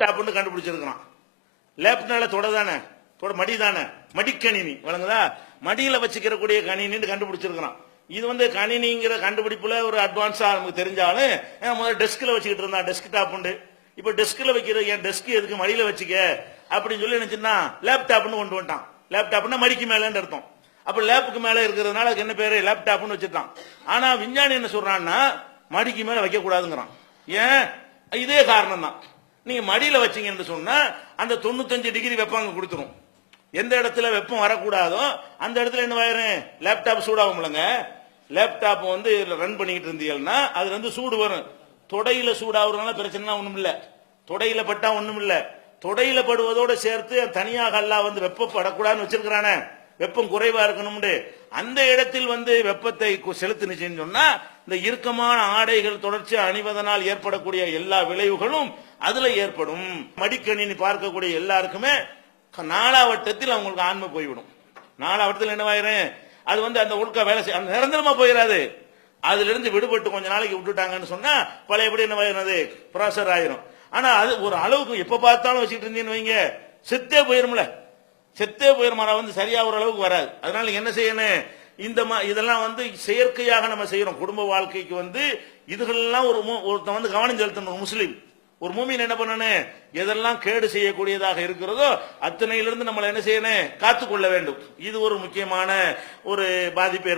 லேப்டாப்னு கண்டுபிடிச்சிருக்கிறான். லேப்னால தொட தானே? தொட மடி தானே? மடிக்கணினி வழங்குதா மடியில வச்சுக்கிறக்கூடிய கணினின்னு கண்டுபிடிச்சிருக்கிறான். இது வந்து கணினிங்கிற கண்டுபிடிப்புல ஒரு அட்வான்ஸா நமக்கு தெரிஞ்சாலும் ஏன் முதல்ல டெஸ்க்ல வச்சுக்கிட்டு இருந்தான். டெஸ்க் டாப் உண்டு. இப்ப டெஸ்க்ல வைக்கிற என் டெஸ்க் எதுக்கு மடியில வச்சுக்க? அப்படின்னு சொல்லி நினைச்சுன்னா லேப்டாப்னு கொண்டு வந்துட்டான். லேப்டாப்னா மடிக்கு மேலன்னு அர்த்தம். அப்ப லேப்புக்கு மேல இருக்கிறதுனால அதுக்கு என்ன பேரு? லேப்டாப்னு வச்சுட்டான். ஆனா விஞ்ஞானி என்ன சொல்றான்னா மடிக்கு மேல வைக்க கூடாதுங்கிறான் ஏன்? இதே காரணம் தான் நீங்க மடியில வச்சீங்கன்னு சொன்னா அந்த தொண்ணூத்தஞ்சு டிகிரி வெப்பம் அங்க கொடுத்துரும். எந்த இடத்துல வெப்பம் வரக்கூடாதோ அந்த இடத்துல என்ன ஆயிரும் லேப்டாப் சூடாகும்லங்க லேப்டாப் வந்து ரன் பண்ணிக்கிட்டு இருந்தீங்கன்னா அதுல இருந்து சூடு வரும். தொடையில சூடாகிறதுனால பிரச்சனைலாம் ஒண்ணும் இல்ல. தொடையில பட்டா ஒண்ணும் இல்ல. தொடையில படுவதோட சேர்த்து தனியாக எல்லாம் வந்து வெப்பப்படக்கூடாதுன்னு வச்சிருக்கிறானே. வெப்பம் குறைவா இருக்கணும்னு அந்த இடத்தில் வந்து வெப்பத்தை கு- சொன்னா இந்த இறுக்கமான ஆடைகள் தொடர்ச்சி அணிவதனால் ஏற்படக்கூடிய எல்லா விளைவுகளும் அதுல ஏற்படும். மடிக்கணினி பார்க்கக்கூடிய எல்லாருக்குமே நாலாவட்டத்தில் அவங்களுக்கு ஆன்மை போய்விடும். நாலாவட்டத்தில் என்னவாயிரும் அது வந்து அந்த ஒழுக்க வேலை செய்ய அந்த நிரந்தரமா போயிடாது அதுல இருந்து விடுபட்டு கொஞ்ச நாளைக்கு விட்டுட்டாங்கன்னு சொன்னா பழையபடி என்ன ப்ராசர் ஆயிரும். ஆனா அது ஒரு அளவுக்கு எப்ப பார்த்தாலும் வச்சுட்டு இருந்தீங்கன்னு வைங்க. செத்தே போயிரும்ல. செத்தே போயிரும் மரம் வந்து சரியா ஒரு அளவுக்கு வராது. அதனால என்ன செய்யணும்? இந்த இதெல்லாம் வந்து செயற்கையாக நம்ம செய்யறோம் குடும்ப வாழ்க்கைக்கு வந்து இதுகளெல்லாம் ஒரு மு- ஒருத்தன் வந்து கவனம் செலுத்தணும் முஸ்லீம். ஒரு மூமின் என்ன பண்ணணும்? எதெல்லாம் கேடு செய்யக்கூடியதாக இருக்கிறதோ அத்தனையிலிருந்து நம்மளை என்ன செய்யணும்? காத்துக்கொள்ள வேண்டும். இது ஒரு முக்கியமான ஒரு பாதிப்பு